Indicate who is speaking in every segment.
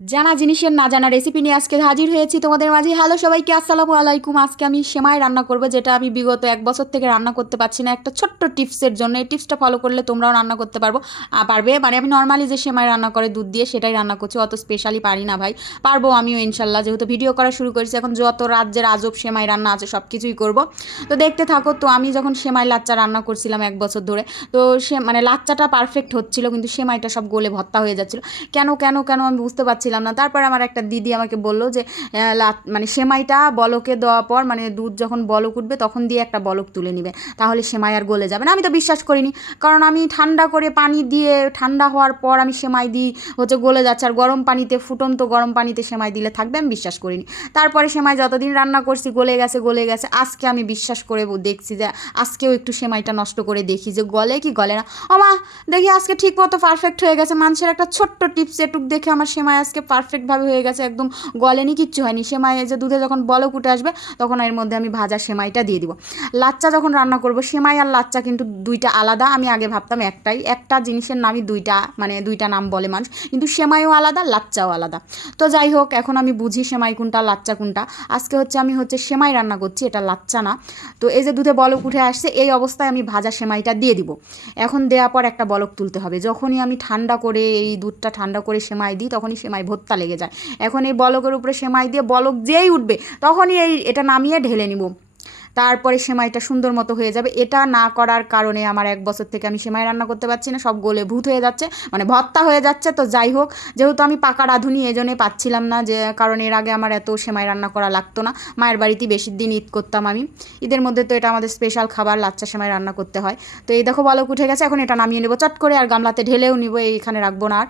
Speaker 1: জানা জিনিসের না জানা রেসিপি নিয়ে আজকে হাজির হয়েছি তোমাদের মাঝে। হ্যালো সবাইকে, আসসালামু আলাইকুম। আজকে আমি সেমাই রান্না করব, যেটা আমি বিগত এক বছর থেকে রান্না করতে পারছি না। একটা ছোট্ট টিপসের জন্য, এই টিপসটা ফলো করলে তোমরাও রান্না করতে পারব। পারবে মানে আমি নর্মালি যে সেমাই রান্না করে, দুধ দিয়ে সেটাই রান্না করছি, অত স্পেশালি পারি না ভাই। পারব আমিও ইনশাল্লাহ, যেহেতু ভিডিও করা শুরু করেছি, এখন যত রাজ্যের আজব সেমাই রান্না আছে সব কিছুই করব। তো দেখতে থাকো, তো আমি যখন সেমাই লাচ্চা রান্না করছিলাম এক বছর ধরে, তো সে মানে লাচ্চাটা পারফেক্ট হচ্ছিল, কিন্তু সেমাইটা সব গোলে ভত্তা হয়ে যাচ্ছিল। কেন কেন কেন আমি বুঝতে পারছিলাম না। তারপর আমার একটা দিদি আমাকে বলল যে মানে সেমাইটা বলকে দেওয়ার পর মানে দুধ যখন বলক উঠবে তখন দিয়ে একটা বলক তুলে নিবে। তাহলে সেমাই আর গলে যাবে না। আমি তো বিশ্বাস করিনি। কারণ আমি ঠান্ডা করে পানি দিয়ে ঠান্ডা হওয়ার পর আমি সেমাই দিই, হচ্ছে গলে যাচ্ছে। আর গরম পানিতে, ফুটন্ত গরম পানিতে সেমাই দিলে থাকবে, আমি বিশ্বাস করিনি। তারপরে সেমাই যতদিন রান্না করছি, গলে গেছে গলে গেছে, আজকে আমি বিশ্বাস করে দেখছি যে, আজকেও একটু সেমাইটা নষ্ট করে দেখি যে, গলে কি গলে না। আমা দেখি আজকে ঠিক মতো পারফেক্ট হয়ে গেছে। মানুষের একটা ছোট্ট টিপস এটুক দেখে আমার সেমাই আজকে পারফেক্টভাবে হয়ে গেছে, একদম গলেনি, কিচ্ছু হয়নি। সেমাই যে দুধে যখন বলক উঠে আসবে, তখন এর মধ্যে আমি ভাজা সেমাইটা দিয়ে দিব। লাচ্চা যখন রান্না করব, সেমাই আর লাচ্চা কিন্তু দুইটা আলাদা, আমি আগে ভাবতাম একটাই। একটা জিনিসের নামই দুইটা মানে দুইটা নাম বলে মানুষ, কিন্তু সেমাইও আলাদা, লাচ্চাও আলাদা। তো যাই হোক, এখন আমি বুঝি সেমাই কোনটা, লাচ্চা কোনটা। আজকে হচ্ছে আমি হচ্ছে সেমাই রান্না করছি, এটা লাচ্চা না। তো এই যে দুধে বলক উঠে আসছে, এই অবস্থায় আমি ভাজা সেমাইটা দিয়ে দিব। এখন দেওয়ার পর একটা বলক তুলতে হবে। যখনই আমি ঠান্ডা করে, এই দুধটা ঠান্ডা করে সেমাই দিই, তখনই সেমাই ভর্তা লেগে যায়। এখন এই বলকের উপরে সেমাই দিয়ে বলক যেই উঠবে, তখনই এই এটা নামিয়ে ঢেলে নিব। তারপরে সেমাইটা সুন্দর মতো হয়ে যাবে। এটা না করার কারণে আমার এক বছর থেকে আমি সেমাই রান্না করতে পারছি না, সব গোলে ভূত হয়ে যাচ্ছে মানে ভত্তা হয়ে যাচ্ছে, তো যাই হোক, যেহেতু আমি পাকা রাঁধুনি, এই জন্যে পাচ্ছিলাম না যে কারণ এর আগে আমার এত সেমাই রান্না করা লাগতো না। মায়ের বাড়িতেই বেশি দিন ঈদ করতাম আমি। ঈদের মধ্যে তো এটা আমাদের স্পেশাল খাবার, লাচ্চা সেমাই রান্না করতে হয়। তো এই দেখো বলক উঠে গেছে, এখন এটা নামিয়ে নেব। চট করে আর গামলাতে ঢেলেও নিব, এইখানে রাখব না আর।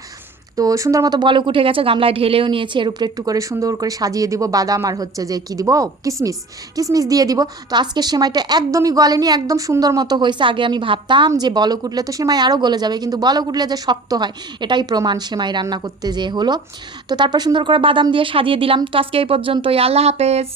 Speaker 1: তো সুন্দর মতো বলক উঠে গেছে, গামলায় ঢেলেও নিয়েছি। এর উপরে একটু করে সুন্দর করে সাজিয়ে দিব, বাদাম আর হচ্ছে যে কি দিব? কিসমিস। কিসমিস দিয়ে দিব। তো আজকের সেমাইটা একদমই গলেনি, একদম সুন্দর মতো হয়েছে। আগে আমি ভাবতাম যে বলক উঠলে তো সেমাই আরও গলে যাবে, কিন্তু বলক উঠলে যে শক্ত হয়, এটাই প্রমাণ সেমাই রান্না করতে যে হলো। তো তারপর সুন্দর করে বাদাম দিয়ে সাজিয়ে দিলাম। তো আজকে এই পর্যন্তই। আল্লাহ হাফেজ।